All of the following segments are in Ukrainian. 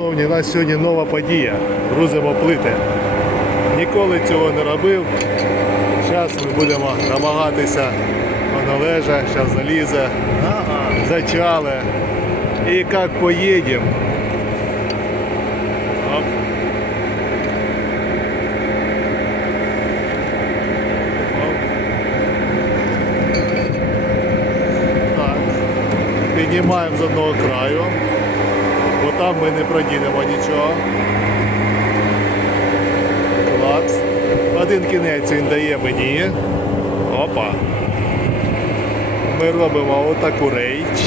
Шановні, у нас сьогодні нова подія. Грузимо плити. Ніколи цього не робив. Зараз ми будемо намагатися. Воно леже, зараз залізе. Зачали. І як поїдемо. Піднімаємо з одного краю. Там ми не продінемо нічого. Клац. Один кінець він дає мені. Опа. Ми робимо отаку рейч.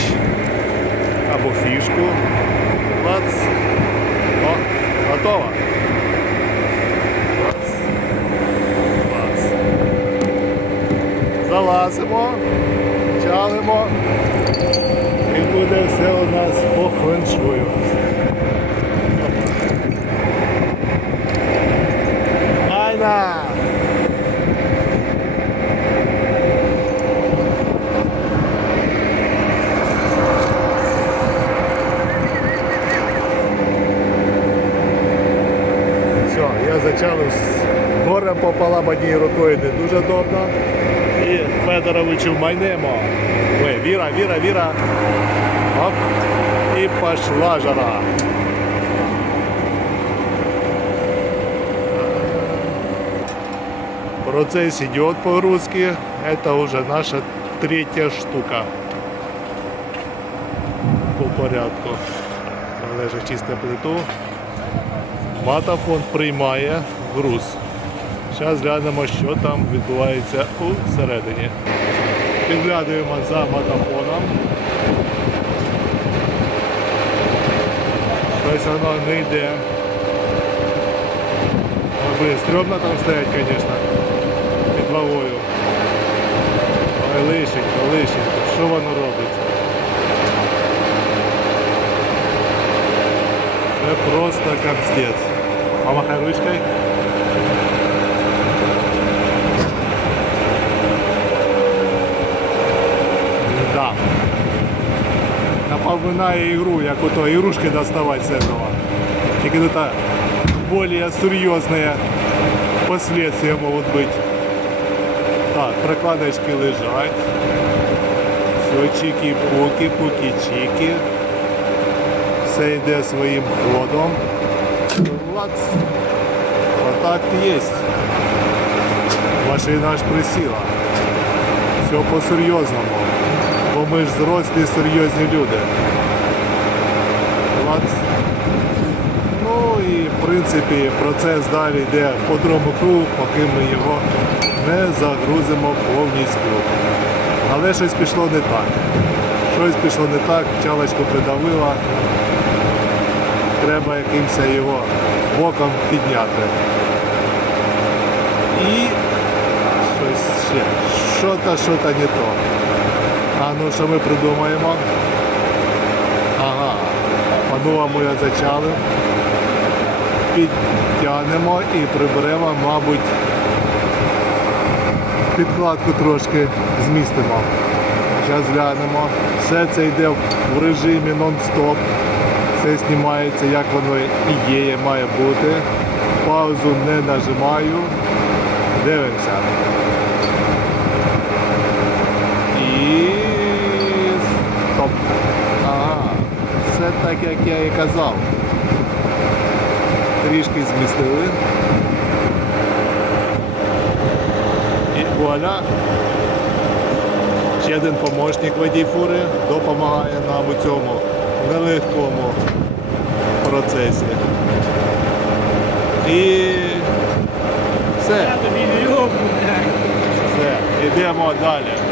Або фішку. Клац. О, готово. Клац. Клац. Залазимо. Чалимо. І буде все у нас по феншую. Айна! Все, я зачалив з горем пополам однією рукою не дуже добре. І Федоровичу майнемо. Ой, Віра, Віра, Віра. Оп. И пошла жара. Процесс идет по-русски. Это уже наша третья штука. По порядку. Лежа чисте плиту. Матафон приймає груз. Зараз глянемо, що там відбувається у всередині. Підглядуємо за матафоном. Щось воно не йде. Блин, стрьомно там стоять, звісно, під вагою. Ой, лишенько, лишенько, що воно робить? Це просто капздець. Помахай ручкою. Да. Напоминає ігру, як ото ігрушки доставати з этого. Тільки тут более серйозні последствия можуть бути. Так, прокладочки лежать. Все чики-пуки, пуки-чики. Все йде своїм ходом. Клац. Контакт є. Машина аж присіла. Все по-серйозному. Бо ми ж зрослі серйозні люди. Клац. Ну і в принципі процес далі йде по другому кругу, поки ми його не загрузимо повністю. Але щось пішло не так. Щось пішло не так, чалочку придавила. Треба якимось його боком підняти. І щось ще. Що-то, що-то не то. А ну що ми придумаємо? Ага. По-новому я зачали. Підтягнемо і приберемо, мабуть, підкладку трошки змістимо. Зараз глянемо. Все це йде в режимі нон-стоп. Все знімається, як воно і є, має бути. Паузу не нажимаю. Дивимося. І стоп. Ага. Все так, як я і казав. Трішки змістили. І вуаля. Ще один помощник водій фури допомагає нам у цьому нелегкому процесі. І все. Все, йдемо далі.